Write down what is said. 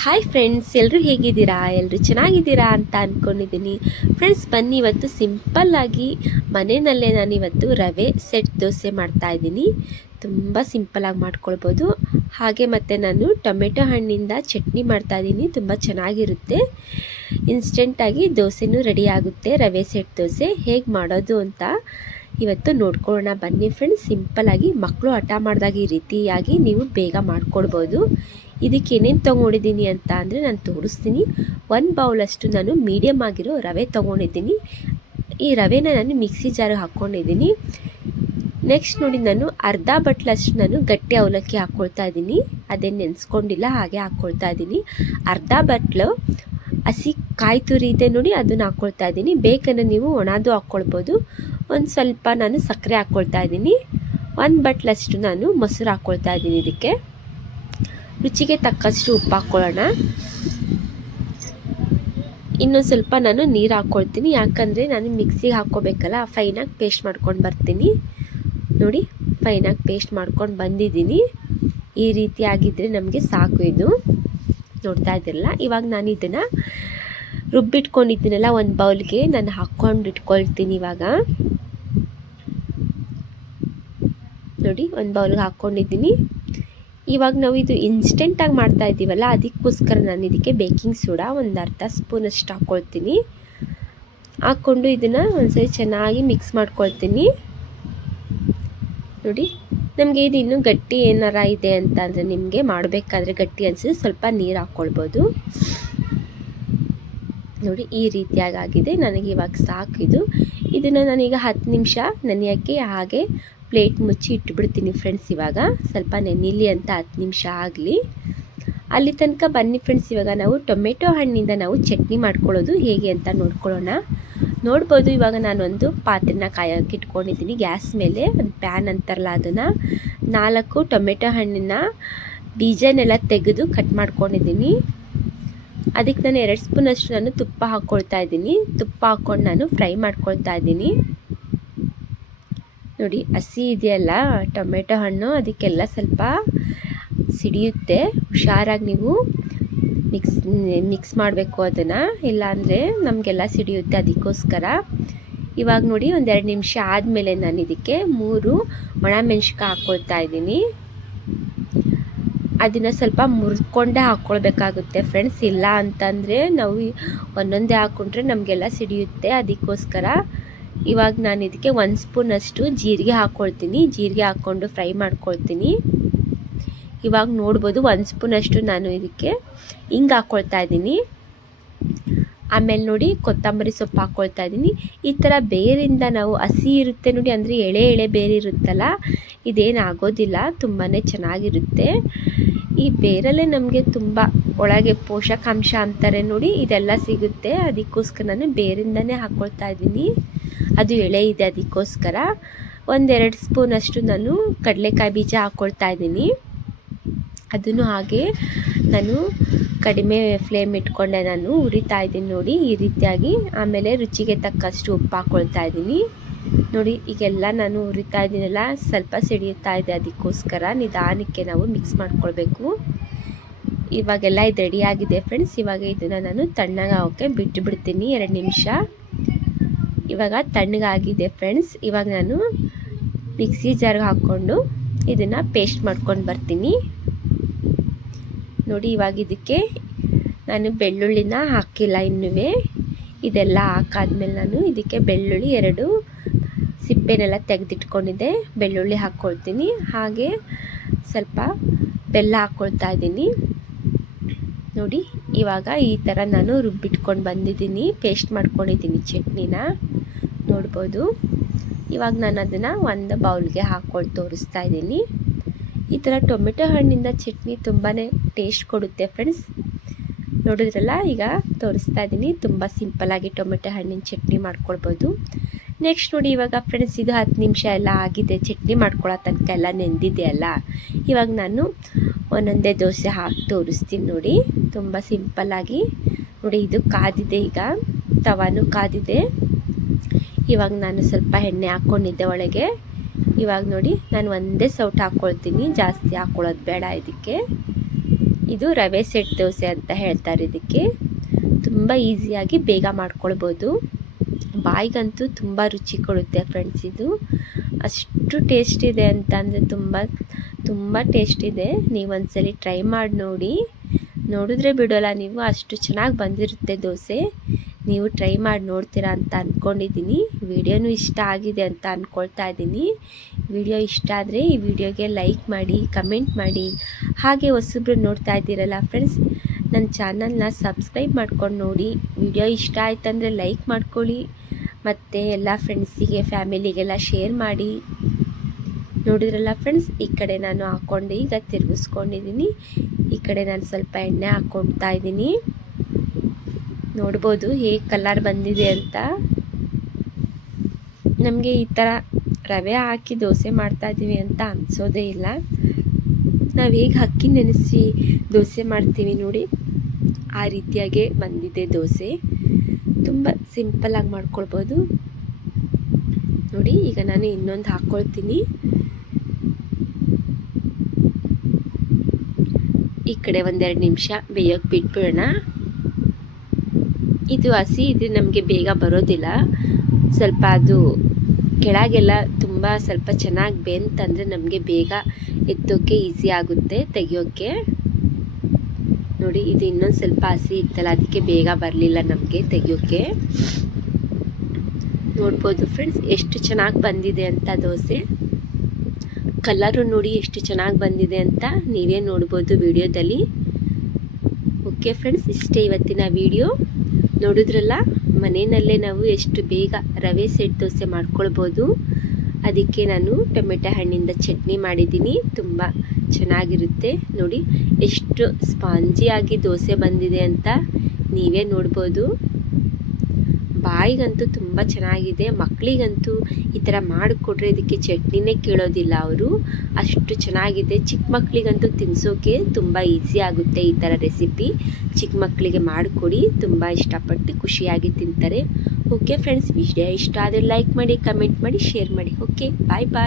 Hi friends, ಎಲ್ಲರೂ ಹೇಗಿದ್ದೀರಾ? ಎಲ್ಲರೂ ಚೆನ್ನಾಗಿದ್ದೀರಾ ಅಂತ ಅಂದ್ಕೊಂಡಿದ್ದೀನಿ. ಫ್ರೆಂಡ್ಸ್, ಬನ್ನಿ ಇವತ್ತು ಸಿಂಪಲ್ಲಾಗಿ ಮನೆಯಲ್ಲೇ ನಾನಿವತ್ತು ರವೆ ಸೆಟ್ ದೋಸೆ ಮಾಡ್ತಾಯಿದ್ದೀನಿ. ತುಂಬ ಸಿಂಪಲ್ಲಾಗಿ ಮಾಡ್ಕೊಳ್ಬೋದು. ಹಾಗೆ ಮತ್ತು ನಾನು ಟೊಮೆಟೊ ಹಣ್ಣಿಂದ ಚಟ್ನಿ ಮಾಡ್ತಾಯಿದ್ದೀನಿ. ತುಂಬ ಚೆನ್ನಾಗಿರುತ್ತೆ. ಇನ್ಸ್ಟೆಂಟಾಗಿ ದೋಸೆನೂ ರೆಡಿ ಆಗುತ್ತೆ. ರವೆ ಸೆಟ್ ದೋಸೆ ಹೇಗೆ ಮಾಡೋದು ಅಂತ ಇವತ್ತು ನೋಡ್ಕೊಳ್ಳೋಣ ಬನ್ನಿ ಫ್ರೆಂಡ್ಸ್. ಸಿಂಪಲ್ಲಾಗಿ ಮಕ್ಕಳು ಹಠ ಮಾಡಿದಾಗ ಈ ರೀತಿಯಾಗಿ ನೀವು ಬೇಗ ಮಾಡ್ಕೊಳ್ಬೋದು. ಇದಕ್ಕೆ ಏನೇನು ತೊಗೊಂಡಿದ್ದೀನಿ ಅಂತ ಅಂದರೆ ನಾನು ತೋರಿಸ್ತೀನಿ. 1 ಬೌಲಷ್ಟು ನಾನು ಮೀಡಿಯಮ್ ಆಗಿರೋ ರವೆ ತೊಗೊಂಡಿದ್ದೀನಿ. ಈ ರವೆನ ನಾನು ಮಿಕ್ಸಿ ಜಾರಿಗೆ ಹಾಕ್ಕೊಂಡಿದ್ದೀನಿ. ನೆಕ್ಸ್ಟ್ ನೋಡಿ, ನಾನು ಅರ್ಧ ಬಟ್ಲಷ್ಟು ನಾನು ಗಟ್ಟಿ ಅವಲಕ್ಕಿ ಹಾಕ್ಕೊಳ್ತಾ ಇದ್ದೀನಿ. ಅದೇನು ನೆನೆಸ್ಕೊಂಡಿಲ್ಲ, ಹಾಗೆ ಹಾಕ್ಕೊಳ್ತಾ ಇದ್ದೀನಿ. ಅರ್ಧ ಬಟ್ಲು ಹಸಿ ಕಾಯಿ ತುರಿ ಇದೆ ನೋಡಿ, ಅದನ್ನು ಹಾಕ್ಕೊಳ್ತಾ ಇದ್ದೀನಿ. ಬೇಕಂದರೆ ನೀವು ಒಣದು ಹಾಕ್ಕೊಳ್ಬೋದು. ಒಂದು ಸ್ವಲ್ಪ ನಾನು ಸಕ್ಕರೆ ಹಾಕ್ಕೊಳ್ತಾ ಇದ್ದೀನಿ. 1 ಬಟ್ಲಷ್ಟು ನಾನು ಮೊಸರು ಹಾಕ್ಕೊಳ್ತಾ ಇದ್ದೀನಿ. ಇದಕ್ಕೆ ರುಚಿಗೆ ತಕ್ಕಷ್ಟು ಉಪ್ಪು ಹಾಕ್ಕೊಳ್ಳೋಣ. ಇನ್ನೊಂದು ಸ್ವಲ್ಪ ನಾನು ನೀರು ಹಾಕ್ಕೊಳ್ತೀನಿ, ಯಾಕಂದರೆ ನಾನು ಮಿಕ್ಸಿಗೆ ಹಾಕ್ಕೋಬೇಕಲ್ಲ. ಫೈನಾಗಿ ಪೇಸ್ಟ್ ಮಾಡ್ಕೊಂಡು ಬರ್ತೀನಿ. ನೋಡಿ, ಫೈನಾಗಿ ಪೇಸ್ಟ್ ಮಾಡ್ಕೊಂಡು ಬಂದಿದ್ದೀನಿ. ಈ ರೀತಿ ಆಗಿದ್ದರೆ ನಮಗೆ ಸಾಕು. ಇದು ನೋಡ್ತಾ ಇದ್ದಿರಲ್ಲ. ಇವಾಗ ನಾನು ಇದನ್ನು ರುಬ್ಬಿಟ್ಕೊಂಡಿದ್ದೀನಲ್ಲ, ಒಂದು ಬೌಲ್ಗೆ ನಾನು ಹಾಕ್ಕೊಂಡು ಇಟ್ಕೊಳ್ತೀನಿ. ಇವಾಗ ನೋಡಿ, ಒಂದು ಬೌಲ್ಗೆ ಹಾಕ್ಕೊಂಡಿದ್ದೀನಿ. ಇವಾಗ ನಾವು ಇದು ಇನ್ಸ್ಟೆಂಟಾಗಿ ಮಾಡ್ತಾ ಇದ್ದೀವಲ್ಲ, ಅದಕ್ಕೋಸ್ಕರ ನಾನು ಇದಕ್ಕೆ ಬೇಕಿಂಗ್ ಸೋಡಾ ಒಂದು ಅರ್ಧ ಸ್ಪೂನಷ್ಟು ಹಾಕ್ಕೊಳ್ತೀನಿ. ಹಾಕ್ಕೊಂಡು ಇದನ್ನು ಒಂದ್ಸರಿ ಚೆನ್ನಾಗಿ ಮಿಕ್ಸ್ ಮಾಡ್ಕೊಳ್ತೀನಿ. ನೋಡಿ, ನಮಗೆ ಇದು ಇನ್ನೂ ಗಟ್ಟಿ ಏನಾರ ಇದೆ ಅಂತ ಅಂದರೆ, ನಿಮಗೆ ಮಾಡಬೇಕಾದ್ರೆ ಗಟ್ಟಿ ಅನಿಸಿದ್ರೆ ಸ್ವಲ್ಪ ನೀರು ಹಾಕ್ಕೊಳ್ಬೋದು. ನೋಡಿ, ಈ ರೀತಿಯಾಗಿ ಆಗಿದೆ. ನನಗೆ ಇವಾಗ ಸಾಕು ಇದು. ಇದನ್ನು ನಾನೀಗ 10 ನಿಮಿಷ ನೆನೆಯೋಕ್ಕೆ ಹಾಗೆ ಪ್ಲೇಟ್ ಮುಚ್ಚಿ ಇಟ್ಬಿಡ್ತೀನಿ ಫ್ರೆಂಡ್ಸ್. ಇವಾಗ ಸ್ವಲ್ಪ ನೆನೆಯಲಿ ಅಂತ 10 ನಿಮಿಷ ಆಗಲಿ. ಅಲ್ಲಿ ತನಕ ಬನ್ನಿ ಫ್ರೆಂಡ್ಸ್, ಇವಾಗ ನಾವು ಟೊಮೆಟೊ ಹಣ್ಣಿಂದ ನಾವು ಚಟ್ನಿ ಮಾಡ್ಕೊಳ್ಳೋದು ಹೇಗೆ ಅಂತ ನೋಡ್ಕೊಳ್ಳೋಣ. ನೋಡ್ಬೋದು, ಇವಾಗ ನಾನೊಂದು ಪಾತ್ರೆನ ಕಾಯೋಕ್ಕೆ ಇಟ್ಕೊಂಡಿದ್ದೀನಿ ಗ್ಯಾಸ್ ಮೇಲೆ. ಒಂದು ಪ್ಯಾನ್ ಅಂತಾರಲ್ಲ, ಅದನ್ನು 4 ಟೊಮೆಟೊ ಹಣ್ಣಿನ ಬೀಜನೆಲ್ಲ ತೆಗೆದು ಕಟ್ ಮಾಡ್ಕೊಂಡಿದ್ದೀನಿ. ಅದಕ್ಕೆ ನಾನು 2 ಸ್ಪೂನಷ್ಟು ನಾನು ತುಪ್ಪ ಹಾಕ್ಕೊಳ್ತಾ ಇದ್ದೀನಿ. ತುಪ್ಪ ಹಾಕ್ಕೊಂಡು ನಾನು ಫ್ರೈ ಮಾಡ್ಕೊಳ್ತಾ ಇದ್ದೀನಿ. ನೋಡಿ, ಹಸಿ ಇದೆಯಲ್ಲ ಟೊಮೆಟೊ ಹಣ್ಣು, ಅದಕ್ಕೆಲ್ಲ ಸ್ವಲ್ಪ ಸಿಡಿಯುತ್ತೆ. ಹುಷಾರಾಗಿ ನೀವು ಮಿಕ್ಸ್ ಮಾಡಬೇಕು ಅದನ್ನು, ಇಲ್ಲಾಂದರೆ ನಮಗೆಲ್ಲ ಸಿಡಿಯುತ್ತೆ. ಅದಕ್ಕೋಸ್ಕರ ಇವಾಗ ನೋಡಿ, 1-2 ನಿಮಿಷ ಆದಮೇಲೆ ನಾನು ಇದಕ್ಕೆ 3 ಒಣಮೆಣ್ಸಿನ್ಕಾಯಿ ಹಾಕ್ಕೊಳ್ತಾ ಇದ್ದೀನಿ. ಅದನ್ನು ಸ್ವಲ್ಪ ಮುರಿದ್ಕೊಂಡೇ ಹಾಕ್ಕೊಳ್ಬೇಕಾಗುತ್ತೆ ಫ್ರೆಂಡ್ಸ್. ಇಲ್ಲ ಅಂತಂದರೆ ನಾವು ಒಂದೊಂದೇ ಹಾಕ್ಕೊಂಡ್ರೆ ನಮಗೆಲ್ಲ ಸಿಡಿಯುತ್ತೆ. ಅದಕ್ಕೋಸ್ಕರ ಇವಾಗ ನಾನು ಇದಕ್ಕೆ 1 ಸ್ಪೂನಷ್ಟು ಜೀರಿಗೆ ಹಾಕ್ಕೊಳ್ತೀನಿ. ಜೀರಿಗೆ ಹಾಕ್ಕೊಂಡು ಫ್ರೈ ಮಾಡ್ಕೊಳ್ತೀನಿ. ಇವಾಗ ನೋಡ್ಬೋದು, 1 ಸ್ಪೂನಷ್ಟು ನಾನು ಇದಕ್ಕೆ ಹಿಂಗೆ ಹಾಕ್ಕೊಳ್ತಾ ಇದ್ದೀನಿ. ಆಮೇಲೆ ನೋಡಿ, ಕೊತ್ತಂಬರಿ ಸೊಪ್ಪು ಹಾಕ್ಕೊಳ್ತಾ ಇದ್ದೀನಿ. ಈ ಥರ ಬೇರಿಂದ ನಾವು ಹಸಿ ಇರುತ್ತೆ ನೋಡಿ, ಅಂದರೆ ಎಳೆ ಎಳೆ ಬೇರೆ ಇರುತ್ತಲ್ಲ, ಇದೇನಾಗೋದಿಲ್ಲ, ತುಂಬಾ ಚೆನ್ನಾಗಿರುತ್ತೆ. ಈ ಬೇರಲ್ಲೇ ನಮಗೆ ತುಂಬ ಒಳಗೆ ಪೋಷಕಾಂಶ ಅಂತಾರೆ ನೋಡಿ, ಇದೆಲ್ಲ ಸಿಗುತ್ತೆ. ಅದಕ್ಕೋಸ್ಕರ ನಾನು ಬೇರಿಂದನೇ ಹಾಕ್ಕೊಳ್ತಾ ಇದ್ದೀನಿ. ಅದು ಎಳೆ ಇದೆ, ಅದಕ್ಕೋಸ್ಕರ 1-2 ಸ್ಪೂನಷ್ಟು ನಾನು ಕಡಲೆಕಾಯಿ ಬೀಜ ಹಾಕ್ಕೊಳ್ತಾ ಇದ್ದೀನಿ. ಅದನ್ನು ಹಾಗೆ ನಾನು ಕಡಿಮೆ ಫ್ಲೇಮ್ ಇಟ್ಕೊಂಡೆ ನಾನು ಉರಿತಾ ಇದ್ದೀನಿ ನೋಡಿ, ಈ ರೀತಿಯಾಗಿ. ಆಮೇಲೆ ರುಚಿಗೆ ತಕ್ಕಷ್ಟು ಉಪ್ಪು ಹಾಕ್ಕೊಳ್ತಾ ಇದ್ದೀನಿ. ನೋಡಿ, ಈಗೆಲ್ಲ ನಾನು ಉರಿತಾ ಇದ್ದೀನಲ್ಲ, ಸ್ವಲ್ಪ ಸಿಡಿಯುತ್ತಾ ಇದೆ. ಅದಕ್ಕೋಸ್ಕರ ನಿಧಾನಕ್ಕೆ ನಾವು ಮಿಕ್ಸ್ ಮಾಡ್ಕೊಳ್ಬೇಕು. ಇವಾಗೆಲ್ಲ ಇದು ರೆಡಿಯಾಗಿದೆ ಫ್ರೆಂಡ್ಸ್. ಇವಾಗ ಇದನ್ನು ನಾನು ತಣ್ಣಗಾಗೋಕ್ಕೆ ಬಿಟ್ಟುಬಿಡ್ತೀನಿ 2 ನಿಮಿಷ. ಇವಾಗ ತಣ್ಣಗಾಗಿದೆ ಫ್ರೆಂಡ್ಸ್. ಇವಾಗ ನಾನು ಮಿಕ್ಸಿ ಜಾರ್ಗೆ ಹಾಕ್ಕೊಂಡು ಇದನ್ನು ಪೇಸ್ಟ್ ಮಾಡ್ಕೊಂಡು ಬರ್ತೀನಿ. ನೋಡಿ, ಇವಾಗ ಇದಕ್ಕೆ ನಾನು ಬೆಳ್ಳುಳ್ಳಿನ ಹಾಕಿಲ್ಲ ಇನ್ನೂ. ಇದೆಲ್ಲ ಹಾಕಾದ್ಮೇಲೆ ನಾನು ಇದಕ್ಕೆ ಬೆಳ್ಳುಳ್ಳಿ 2 ಸಿಪ್ಪೆನೆಲ್ಲ ತೆಗೆದಿಟ್ಕೊಂಡಿದ್ದೆ, ಬೆಳ್ಳುಳ್ಳಿ ಹಾಕ್ಕೊಳ್ತೀನಿ. ಹಾಗೆ ಸ್ವಲ್ಪ ಬೆಲ್ಲ ಹಾಕ್ಕೊಳ್ತಾ ಇದ್ದೀನಿ. ನೋಡಿ, ಇವಾಗ ಈ ಥರ ನಾನು ರುಬ್ಬಿಟ್ಕೊಂಡು ಬಂದಿದ್ದೀನಿ, ಪೇಸ್ಟ್ ಮಾಡ್ಕೊಂಡಿದ್ದೀನಿ ಚಟ್ನಿನ, ನೋಡ್ಬೋದು. ಇವಾಗ ನಾನು ಅದನ್ನು ಒಂದು ಬೌಲ್ಗೆ ಹಾಕ್ಕೊಂಡು ತೋರಿಸ್ತಾ ಇದ್ದೀನಿ. ಈ ಥರ ಟೊಮೆಟೊ ಹಣ್ಣಿಂದ ಚಟ್ನಿ ತುಂಬಾ ಟೇಸ್ಟ್ ಕೊಡುತ್ತೆ ಫ್ರೆಂಡ್ಸ್. ನೋಡಿದ್ರಲ್ಲ, ಈಗ ತೋರಿಸ್ತಾ ಇದ್ದೀನಿ. ತುಂಬ ಸಿಂಪಲ್ಲಾಗಿ ಟೊಮೆಟೊ ಹಣ್ಣಿನ ಚಟ್ನಿ ಮಾಡ್ಕೊಳ್ಬೋದು. ನೆಕ್ಸ್ಟ್ ನೋಡಿ, ಇವಾಗ ಫ್ರೆಂಡ್ಸ್ ಇದು 10 ನಿಮಿಷ ಎಲ್ಲ ಆಗಿದೆ. ಚಟ್ನಿ ಮಾಡ್ಕೊಳ್ಳೋ ತನಕ ಎಲ್ಲ ನೆಂದಿದೆ ಅಲ್ಲ. ಇವಾಗ ನಾನು ಒಂದೊಂದೇ ದೋಸೆ ಹಾಕಿ ತೋರಿಸ್ತೀನಿ ನೋಡಿ, ತುಂಬ ಸಿಂಪಲ್ಲಾಗಿ. ನೋಡಿ, ಇದು ಕಾದಿದೆ, ಈಗ ತವಾನು ಕಾದಿದೆ. ಇವಾಗ ನಾನು ಸ್ವಲ್ಪ ಎಣ್ಣೆ ಹಾಕ್ಕೊಂಡಿದ್ದೆ ಒಳಗೆ. ಇವಾಗ ನೋಡಿ, ನಾನು ಒಂದೇ ಸೌಟ್ ಹಾಕ್ಕೊಳ್ತೀನಿ, ಜಾಸ್ತಿ ಹಾಕ್ಕೊಳ್ಳೋದು ಬೇಡ ಇದಕ್ಕೆ. ಇದು ರವೆ ಸೆಟ್ ದೋಸೆ ಅಂತ ಹೇಳ್ತಾರೆ ಇದಕ್ಕೆ. ತುಂಬ ಈಸಿಯಾಗಿ ಬೇಗ ಮಾಡ್ಕೊಳ್ಬೋದು. ಬಾಯಿಗಂತೂ ತುಂಬ ರುಚಿ ಕೊಡುತ್ತೆ ಫ್ರೆಂಡ್ಸ್. ಇದು ಅಷ್ಟು ಟೇಸ್ಟ್ ಇದೆ ಅಂತ ಅಂದರೆ ತುಂಬ ಟೇಸ್ಟ್ ಇದೆ. ನೀವು ಒಂದ್ಸಲಿ ಟ್ರೈ ಮಾಡಿ ನೋಡಿ, ನೋಡಿದ್ರೆ ಬಿಡೋಲ್ಲ ನೀವು, ಅಷ್ಟು ಚೆನ್ನಾಗಿ ಬಂದಿರುತ್ತೆ ದೋಸೆ. ನೀವು ಟ್ರೈ ಮಾಡಿ ನೋಡ್ತೀರಾ ಅಂತ ಅಂದ್ಕೊಂಡಿದ್ದೀನಿ. ವಿಡಿಯೋನೂ ಇಷ್ಟ ಆಗಿದೆ ಅಂತ ಅಂದ್ಕೊಳ್ತಾ ಇದ್ದೀನಿ. ವಿಡಿಯೋ ಇಷ್ಟ ಆದರೆ ಈ ವಿಡಿಯೋಗೆ ಲೈಕ್ ಮಾಡಿ, ಕಮೆಂಟ್ ಮಾಡಿ. ಹಾಗೆ ಹೊಸಬ್ರು ನೋಡ್ತಾ ಇದ್ದೀರಲ್ಲ ಫ್ರೆಂಡ್ಸ್, ನನ್ನ ಚಾನಲ್ನ ಸಬ್ಸ್ಕ್ರೈಬ್ ಮಾಡ್ಕೊಂಡು ನೋಡಿ. ವಿಡಿಯೋ ಇಷ್ಟ ಆಯ್ತಂದರೆ ಲೈಕ್ ಮಾಡ್ಕೊಳ್ಳಿ, ಮತ್ತು ಎಲ್ಲ ಫ್ರೆಂಡ್ಸಿಗೆ ಫ್ಯಾಮಿಲಿಗೆಲ್ಲ ಶೇರ್ ಮಾಡಿ. ನೋಡಿದ್ರಲ್ಲ ಫ್ರೆಂಡ್ಸ್, ಈ ಕಡೆ ನಾನು ಹಾಕ್ಕೊಂಡು ಈಗ ತಿರುಗಿಸ್ಕೊಂಡಿದ್ದೀನಿ. ಈ ಕಡೆ ನಾನು ಸ್ವಲ್ಪ ಎಣ್ಣೆ ಹಾಕ್ಕೊಳ್ತಾ ಇದ್ದೀನಿ. ನೋಡ್ಬೋದು ಹೇಗೆ ಕಲರ್ ಬಂದಿದೆ ಅಂತ. ನಮಗೆ ಈ ಥರ ರವೆ ಹಾಕಿ ದೋಸೆ ಮಾಡ್ತಾಯಿದ್ದೀವಿ ಅಂತ ಅನಿಸೋದೇ ಇಲ್ಲ. ನಾವು ಹೇಗೆ ಅಕ್ಕಿ ನೆನೆಸಿ ದೋಸೆ ಮಾಡ್ತೀವಿ ನೋಡಿ, ಆ ರೀತಿಯಾಗೆ ಬಂದಿದೆ ದೋಸೆ. ತುಂಬ ಸಿಂಪಲ್ಲಾಗಿ ಮಾಡ್ಕೊಳ್ಬೋದು ನೋಡಿ. ಈಗ ನಾನು ಇನ್ನೊಂದು ಹಾಕ್ಕೊಳ್ತೀನಿ. ಈ ಕಡೆ ಒಂದೆರಡು ನಿಮಿಷ ಬೇಯೋಕ್ಕೆ ಬಿಟ್ಬಿಡೋಣ. ಇದು ಹಸಿ ಇದ್ರೆ ನಮಗೆ ಬೇಗ ಬರೋದಿಲ್ಲ. ಸ್ವಲ್ಪ ಅದು ಕೆಳಗೆಲ್ಲ ತುಂಬ ಸ್ವಲ್ಪ ಚೆನ್ನಾಗಿ ಬೆಂತಂದರೆ ನಮಗೆ ಬೇಗ ಎತ್ತೋಕ್ಕೆ ಈಸಿ ಆಗುತ್ತೆ, ತೆಗಿಯೋಕ್ಕೆ. ನೋಡಿ, ಇದು ಇನ್ನೊಂದು ಸ್ವಲ್ಪ ಹಸಿ ಇತ್ತಲ್ಲ, ಅದಕ್ಕೆ ಬೇಗ ಬರಲಿಲ್ಲ ನಮಗೆ ತೆಗಿಯೋಕ್ಕೆ. ನೋಡ್ಬೋದು ಫ್ರೆಂಡ್ಸ್ ಎಷ್ಟು ಚೆನ್ನಾಗಿ ಬಂದಿದೆ ಅಂತ ದೋಸೆ. ಕಲರು ನೋಡಿ ಎಷ್ಟು ಚೆನ್ನಾಗಿ ಬಂದಿದೆ ಅಂತ ನೀವೇ ನೋಡ್ಬೋದು ವಿಡಿಯೋದಲ್ಲಿ. ಓಕೆ ಫ್ರೆಂಡ್ಸ್, ಇಷ್ಟೇ ಇವತ್ತಿನ ವಿಡಿಯೋ. ನೋಡಿದ್ರಲ್ಲ, ಮನೆಯಲ್ಲೇ ನಾವು ಎಷ್ಟು ಬೇಗ ರವೆ ಸೆಟ್ ದೋಸೆ ಮಾಡ್ಕೊಳ್ಬೋದು. ಅದಕ್ಕೆ ನಾನು ಟೊಮೆಟೊ ಹಣ್ಣಿಂದ ಚಟ್ನಿ ಮಾಡಿದ್ದೀನಿ. ತುಂಬ ಚೆನ್ನಾಗಿರುತ್ತೆ ನೋಡಿ, ಎಷ್ಟು ಸ್ಪಾಂಜಿಯಾಗಿ ದೋಸೆ ಬಂದಿದೆ ಅಂತ ನೀವೇ ನೋಡ್ಬೋದು. ಬಾಯಿಗಂತೂ ತುಂಬ ಚೆನ್ನಾಗಿದೆ. ಮಕ್ಕಳಿಗಂತೂ ಈ ಥರ ಮಾಡಿಕೊಟ್ರೆ ಇದಕ್ಕೆ ಚಟ್ನಿನೇ ಕೇಳೋದಿಲ್ಲ ಅವರು, ಅಷ್ಟು ಚೆನ್ನಾಗಿದೆ. ಚಿಕ್ಕ ಮಕ್ಕಳಿಗಂತೂ ತಿನ್ನಿಸೋಕೆ ತುಂಬ ಈಸಿ ಆಗುತ್ತೆ ಈ ಥರ ರೆಸಿಪಿ. ಚಿಕ್ಕ ಮಕ್ಕಳಿಗೆ ಮಾಡಿಕೊಡಿ, ತುಂಬ ಇಷ್ಟಪಟ್ಟು ಖುಷಿಯಾಗಿ ತಿಂತಾರೆ. ಓಕೆ ಫ್ರೆಂಡ್ಸ್, ವಿಡಿಯೋ ಇಷ್ಟ ಆದರೆ ಲೈಕ್ ಮಾಡಿ, ಕಮೆಂಟ್ ಮಾಡಿ, ಶೇರ್ ಮಾಡಿ. ಓಕೆ, ಬಾಯ್ ಬಾಯ್.